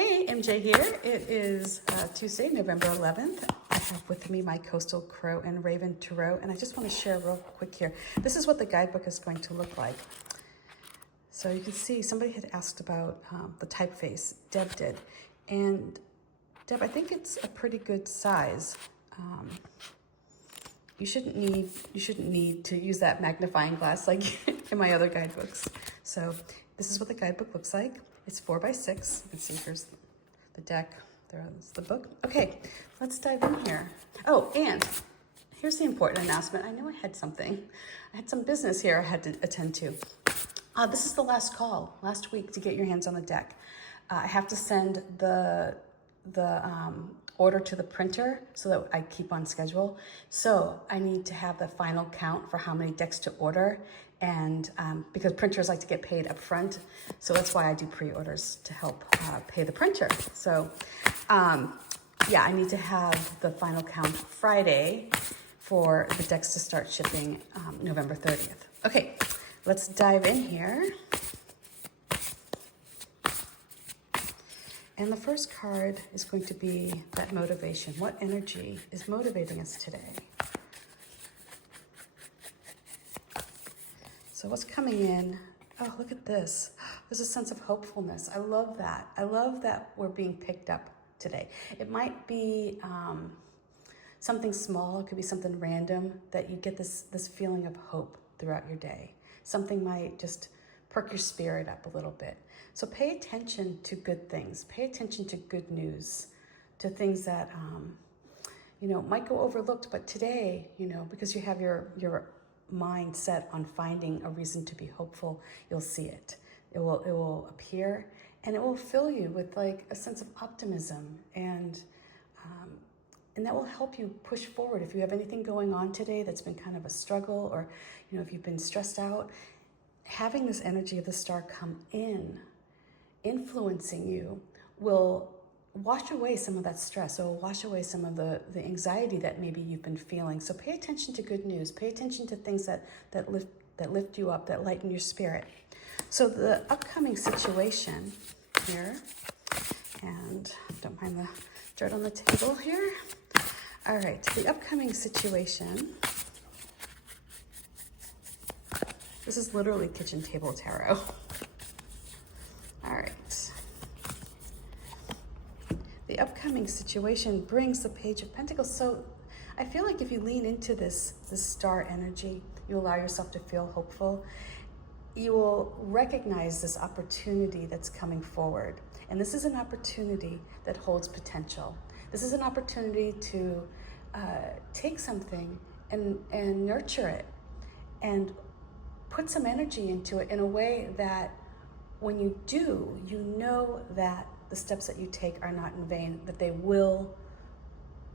Hey, MJ here. It is Tuesday, November 11th. I have with me my Coastal Crow and Raven Tarot, and I just want to share real quick here. This is what the guidebook is going to look like. So you can see somebody had asked about the typeface. Deb did. And Deb, I think it's a pretty good size. You shouldn't need to use that magnifying glass like in my other guidebooks. So this is what the guidebook looks like. It's 4 by 6. You can see here's the deck. There's the book. Okay, let's dive in here. Oh, and here's the important announcement. I know I had something. I had some business here I had to attend to. This is the last call, last week, to get your hands on the deck. I have to send the order to the printer so that I keep on schedule. So I need to have the final count for how many decks to order, and because printers like to get paid up front, so that's why I do pre-orders to help pay the printer. So yeah, I need to have the final count Friday for the decks to start shipping November 30th. Okay, let's dive in here. And the first card is going to be that motivation. What energy is motivating us today? So what's coming in? Oh, look at this. There's a sense of hopefulness. I love that. I love that we're being picked up today. It might be something small. It could be something random that you get this feeling of hope throughout your day. Something might just perk your spirit up a little bit. So pay attention to good things. Pay attention to good news, to things that might go overlooked. But today, because you have your mind set on finding a reason to be hopeful, you'll see it. It will appear, and it will fill you with like a sense of optimism, and that will help you push forward. If you have anything going on today that's been kind of a struggle, or if you've been stressed out, having this energy of the star come in, influencing you, will wash away some of that stress, or wash away some of the anxiety that maybe you've been feeling. So pay attention to good news. Pay attention to things that lift you up, that lighten your spirit. So the upcoming situation here, and don't mind the dirt on the table here. All right, the upcoming situation. This is literally kitchen table tarot. All right. The upcoming situation brings the Page of Pentacles. So I feel like if you lean into this star energy, you allow yourself to feel hopeful, you will recognize this opportunity that's coming forward. And this is an opportunity that holds potential. This is an opportunity to take something and nurture it and put some energy into it in a way that when you do, you know that the steps that you take are not in vain, that they will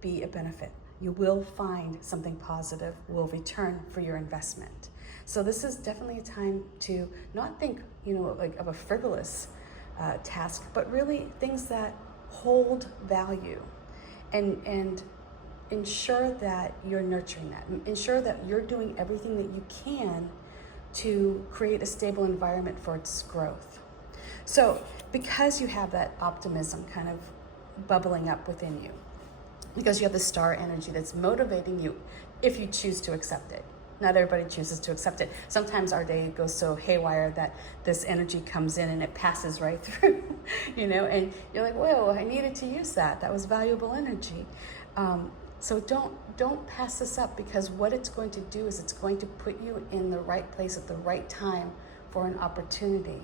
be a benefit. You will find something positive will return for your investment. So this is definitely a time to not think, like of a frivolous task, but really things that hold value, and ensure that you're nurturing that. Ensure that you're doing everything that you can to create a stable environment for its growth. So because you have that optimism kind of bubbling up within you, because you have the star energy that's motivating you, if you choose to accept it. Not everybody chooses to accept it. Sometimes our day goes so haywire that this energy comes in and it passes right through, and you're like, whoa, I needed to use that. That was valuable energy. So don't pass this up, because what it's going to do is it's going to put you in the right place at the right time for an opportunity,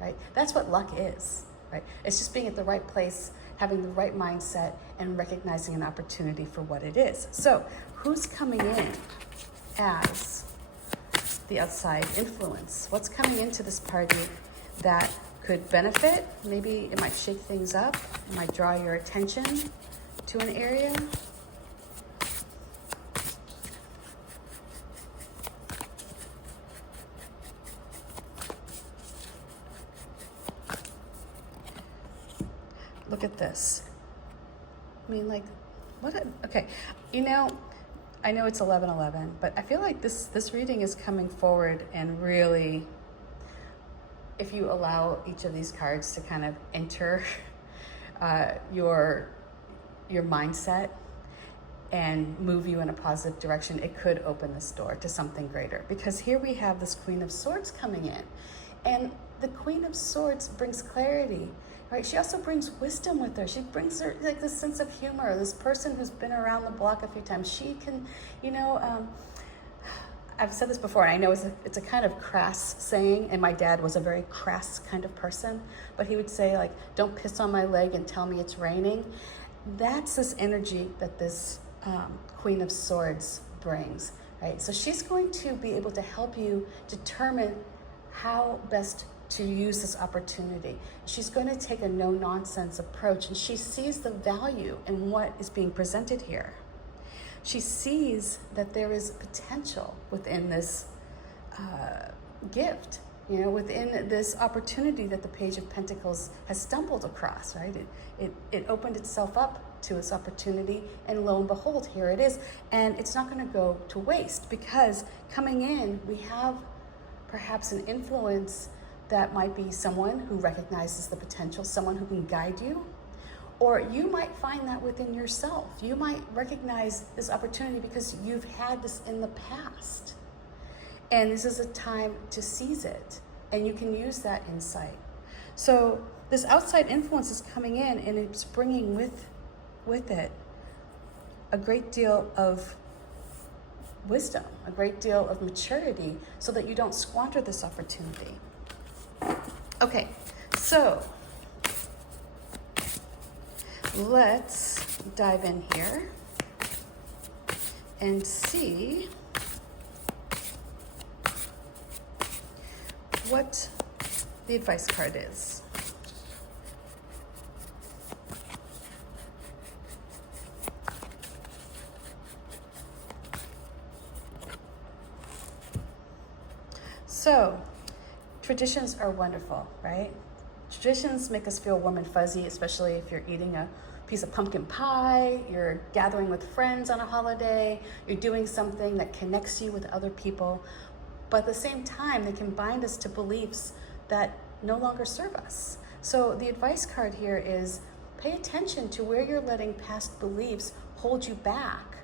right? That's what luck is, right? It's just being at the right place, having the right mindset, and recognizing an opportunity for what it is. So who's coming in as the outside influence? What's coming into this party that could benefit? Maybe it might shake things up. It might draw your attention to an area. Look at this. I mean, like, okay. I know it's 11/11, but I feel like this reading is coming forward, and really, if you allow each of these cards to kind of enter your mindset and move you in a positive direction, it could open this door to something greater. Because here we have this Queen of Swords coming in. And the Queen of Swords brings clarity, right? She also brings wisdom with her. She brings her like this sense of humor, this person who's been around the block a few times. She can, I've said this before, and I know it's a kind of crass saying, and my dad was a very crass kind of person, but he would say, like, don't piss on my leg and tell me it's raining. That's this energy that this Queen of Swords brings, right? So she's going to be able to help you determine how best to use this opportunity. She's going to take a no-nonsense approach, and she sees the value in what is being presented here. She sees that there is potential within this gift, within this opportunity that the Page of Pentacles has stumbled across, right? It opened itself up to this opportunity, and lo and behold, here it is. And it's not going to go to waste, because coming in, we have perhaps an influence that might be someone who recognizes the potential, someone who can guide you. Or you might find that within yourself. You might recognize this opportunity because you've had this in the past. And this is a time to seize it. And you can use that insight. So this outside influence is coming in, and it's bringing with it a great deal of wisdom, a great deal of maturity, so that you don't squander this opportunity. Okay, so let's dive in here and see what the advice card is. So, traditions are wonderful, right? Traditions make us feel warm and fuzzy, especially if you're eating a piece of pumpkin pie, you're gathering with friends on a holiday, you're doing something that connects you with other people. But at the same time, they can bind us to beliefs that no longer serve us. So the advice card here is pay attention to where you're letting past beliefs hold you back.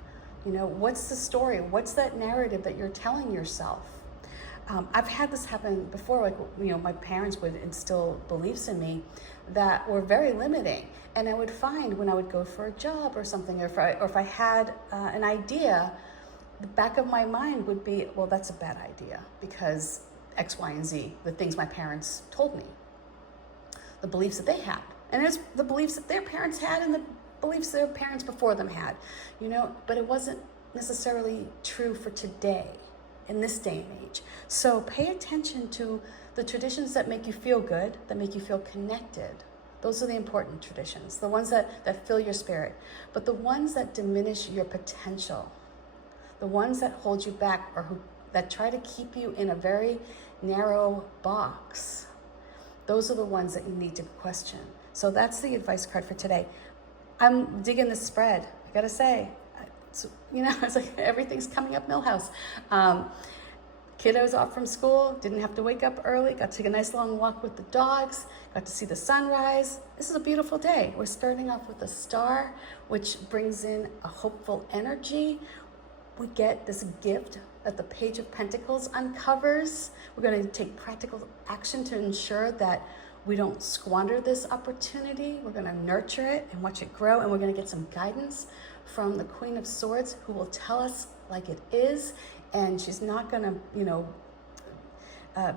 What's the story? What's that narrative that you're telling yourself? I've had this happen before, my parents would instill beliefs in me that were very limiting. And I would find when I would go for a job or something, or if I had an idea, the back of my mind would be, well, that's a bad idea because X, Y, and Z, the things my parents told me, the beliefs that they had. And it's the beliefs that their parents had and the beliefs their parents before them had, but it wasn't necessarily true for today, in this day and age. So pay attention to the traditions that make you feel good, that make you feel connected. Those are the important traditions, the ones that fill your spirit. But the ones that diminish your potential, the ones that hold you back, or that try to keep you in a very narrow box, those are the ones that you need to question. So that's the advice card for today. I'm digging the spread, I gotta say. It's like everything's coming up Millhouse. Kiddos off from school, didn't have to wake up early, got to take a nice long walk with the dogs, got to see the sunrise. This is a beautiful day. We're starting off with a star, which brings in a hopeful energy. We get this gift that the Page of Pentacles uncovers. We're going to take practical action to ensure that we don't squander this opportunity. We're going to nurture it and watch it grow, and we're going to get some guidance from the Queen of Swords, who will tell us like it is, and she's not going to,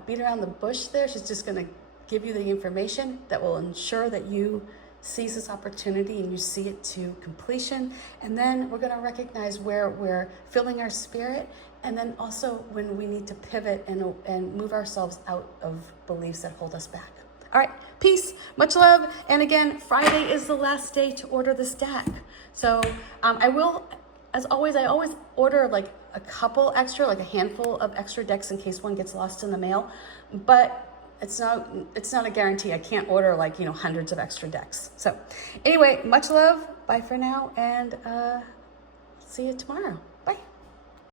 beat around the bush there. She's just going to give you the information that will ensure that you seize this opportunity and you see it to completion. And then we're going to recognize where we're filling our spirit, and then also when we need to pivot and move ourselves out of beliefs that hold us back. All right, peace, much love. And again, Friday is the last day to order this deck. So I will, as always, I always order like a couple extra, like a handful of extra decks in case one gets lost in the mail. But it's not a guarantee. I can't order like, hundreds of extra decks. So anyway, much love. Bye for now, and see you tomorrow.